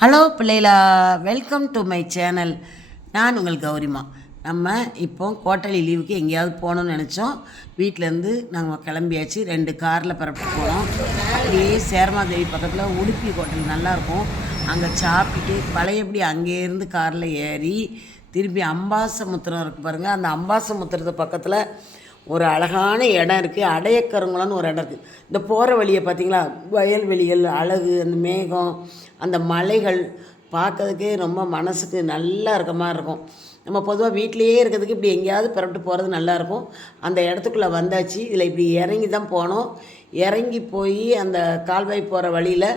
Hello பிள்ளைகளா welcome to my channel. நான் உங்கள் கௌரிமா. நம்ம இப்போ கோட்டலி லீவுக்கு எங்கேயாவது போகணும்னு நினச்சோம். வீட்டிலேருந்து நாங்கள் கிளம்பியாச்சு. ரெண்டு காரில் பரப்பிட்டு போனோம் அப்படியே சேரமாதேவி பக்கத்தில் உடுப்பி ஹோட்டல் நல்லாயிருக்கும் அங்கே சாப்பிட்டுட்டு பழையபடி அங்கேருந்து காரில் ஏறி திரும்பி அம்பாசமுத்திரம் இருக்குது பாருங்கள் அந்த அம்பாசமுத்திரத்து பக்கத்தில் ஒரு அழகான இடம் இருக்குது அடையக்கருங்குளம்னு ஒரு இடம் இருக்குது இந்த போகிற வழியை பார்த்தீங்களா? வயல்வெளிகள் அழகு அந்த மேகம் அந்த மலைகள் பார்க்கறதுக்கே ரொம்ப மனசுக்கு நல்லா இருக்க மாதிரி இருக்கும். நம்ம பொதுவாக வீட்டிலையே இருக்கிறதுக்கு இப்படி எங்கேயாவது புறப்பட்டு போகிறது நல்லாயிருக்கும் அந்த இடத்துக்குள்ளே வந்தாச்சு. இதில் இப்படி இறங்கி தான் போனோம். இறங்கி போய் அந்த கால்வாய் போகிற வழியில்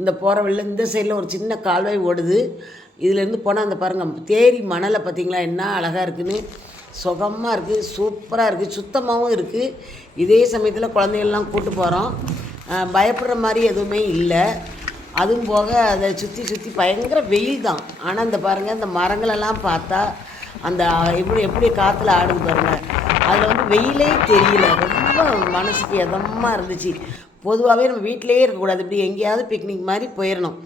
இந்த போகிற வழியில் இந்த சைடில் ஒரு சின்ன கால்வாய் ஓடுது. இதுலேருந்து போனால் அந்த பாருங்கள் தேரி மணலை பார்த்தீங்களா? என்ன அழகாக இருக்குன்னு. சுகமாக இருக்குது சூப்பராக இருக்குது சுத்தமாகவும் இருக்குது இதே சமயத்தில் குழந்தைகள்லாம் கூட்டு போகிறோம் பயப்படுற மாதிரி எதுவுமே இல்லை. அதுவும் போக அதை சுற்றி சுற்றி பயங்கர வெயில் தான். ஆனால் இந்த பாருங்கள் இந்த மரங்களெல்லாம் பார்த்தா அந்த எப்படி எப்படி காற்றுல ஆடுது பாருங்கள் அதில் வந்து வெயிலே தெரியல. ரொம்ப மனசுக்கு இதமாக இருந்துச்சு. பொதுவாகவே நம்ம வீட்டிலேயே இருக்கக்கூடாது. இப்படி எங்கேயாவது பிக்னிக் மாதிரி போயிடணும்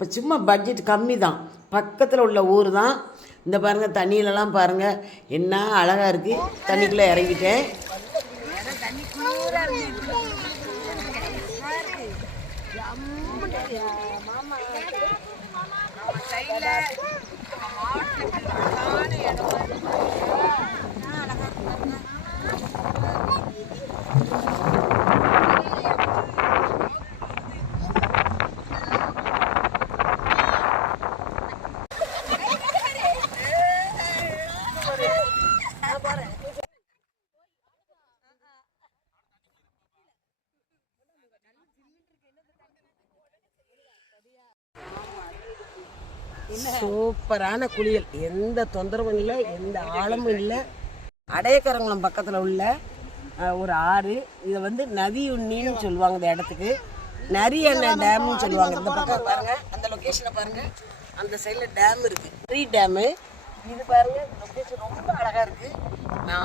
இப்போ சும்மா பட்ஜெட் கம்மி தான் பக்கத்தில் உள்ள ஊர் தான் இந்த பாருங்கள் தண்ணியிலலாம் பாருங்கள் என்ன அழகாக இருக்குது தண்ணிக்குள்ளே இறங்கிட்டேன் சூப்பரான குளியல். எந்த தொந்தரவும் இல்லை எந்த ஆழமும் இல்லை. அடையக்கரங்குளம் பக்கத்தில் உள்ள ஒரு ஆறு. இதை வந்து நதி உண்ணின்னு சொல்லுவாங்க இந்த இடத்துக்கு. நரியண்ண டேம்னு சொல்லுவாங்க. இந்த பக்கம் பாருங்க. அந்த லொக்கேஷனை பாருங்க. அந்த சைடில் டேம் இருக்கு. த்ரீ டேமு இது பாருங்க லொக்கேஷன் ரொம்ப அழகாக இருக்கு.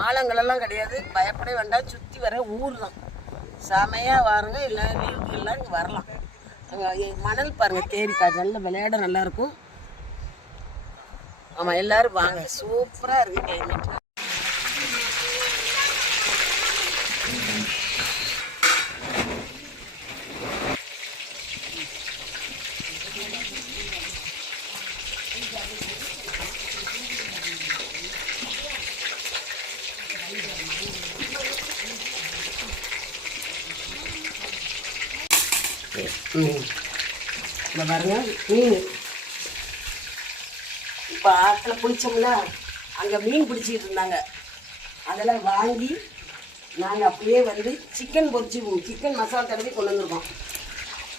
ஆழங்களெல்லாம் கிடையாது. பயப்படவே வேண்டாம். சுற்றி வர ஊர் தான். செமையாக வாருங்க. இல்லை லீவுக்கு எல்லாம் இங்கே வரலாம். அங்கே மணல் பாருங்க. தேரி காய்ச்சி நல்லா விளையாட நல்லா இருக்கும். ஆமாம் எல்லாரும் வாங்க. சூப்பராக இருக்கு. கிளைமேட் இந்த பாருங்க. மீன் இப்போ ஆற்றுல பிடிச்சோம்ல அங்கே மீன் பிடிச்சிட்டு இருந்தாங்க. அதெல்லாம் வாங்கி நாங்கள் அப்படியே வந்து சிக்கன் பொரிச்சு சிக்கன் மசாலா தடவி கொண்டு வந்திருக்கோம்.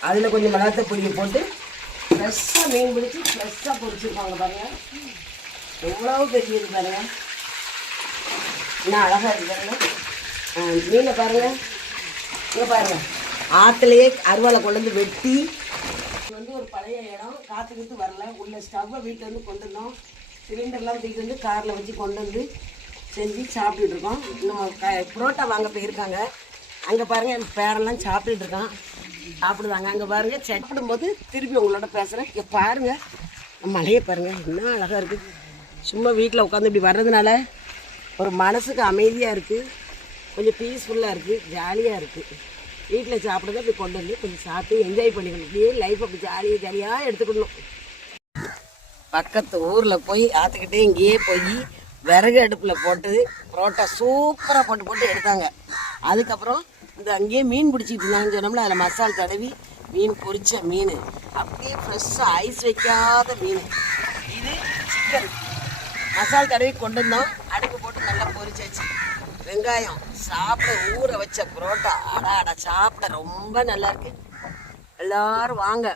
அதில் கொஞ்சம் மிளகாத்த பொடியை போட்டு ஃப்ரெஷ்ஷாக மீன் பிடிச்சி ஃப்ரெஷ்ஷாக பொரிச்சிருப்பாங்க பாருங்க. பெரிய பெரியது பாருங்க. என்ன அழகாக இருக்கு பாருங்க. மீனை பாருங்க. இங்கே பாருங்க. ஆற்றுலையே அருவாளை கொண்டு வந்து வெட்டி இது வந்து ஒரு பழைய இடம். காற்று வரல. உள்ள ஸ்டவ்வை வீட்டிலேருந்து கொண்டு வந்தோம். சிலிண்டர்லாம் தூக்கிட்டு வந்து காரில் வச்சு கொண்டு வந்து செஞ்சு சாப்பிட்டுட்டு இருக்கோம். க புரோட்டா வாங்க போயிருக்காங்க அங்கே பாருங்கள் என் பேரெல்லாம் சாப்பிட்டுட்டு இருக்கான். சாப்பிடுவாங்க அங்கே பாருங்கள் சாப்பிடும்போது திருப்பி உங்களோட பேசுகிறேன் இங்கே பாருங்கள் மலையை பாருங்கள் என்ன அழகாக இருக்குது சும்மா வீட்டில் உட்காந்து இப்படி வர்றதுனால ஒரு மனசுக்கு அமைதியாக இருக்குது கொஞ்சம் பீஸ்ஃபுல்லாக இருக்குது ஜாலியாக இருக்குது வீட்டில் சாப்பிட்றத அப்படி கொண்டு வந்து கொஞ்சம் சாப்பிட்டு என்ஜாய் பண்ணிக்கணும். இப்படியே லைஃப் அப்படி ஜாலியாக ஜாலியாக எடுத்துக்கணும். பக்கத்து ஊரில் போய் ஆற்றுக்கிட்டே இங்கேயே போய் விறகு அடுப்பில் போட்டு புரோட்டா சூப்பராக போட்டு போட்டு எடுத்தாங்க. அதுக்கப்புறம் இந்த அங்கேயே மீன் பிடிச்சிட்டு இருந்தாங்கன்னு சொன்னோம்ல அதில் மசால் தடவி மீன் பொரிச்ச மீன். அப்படியே ஃப்ரெஷ்ஷாக ஐஸ் வைக்காத மீன். இது சிக்கன் மசால் தடவி கொண்டு வந்தோம். அடுப்பு போட்டு நல்லா பொரிச்சாச்சு. வெங்காயம் சாப்பிட ஊற வச்ச புரோட்டா. ஆடா ஆடா சாப்பிட ரொம்ப நல்லா இருக்கு. எல்லாரும் வாங்க.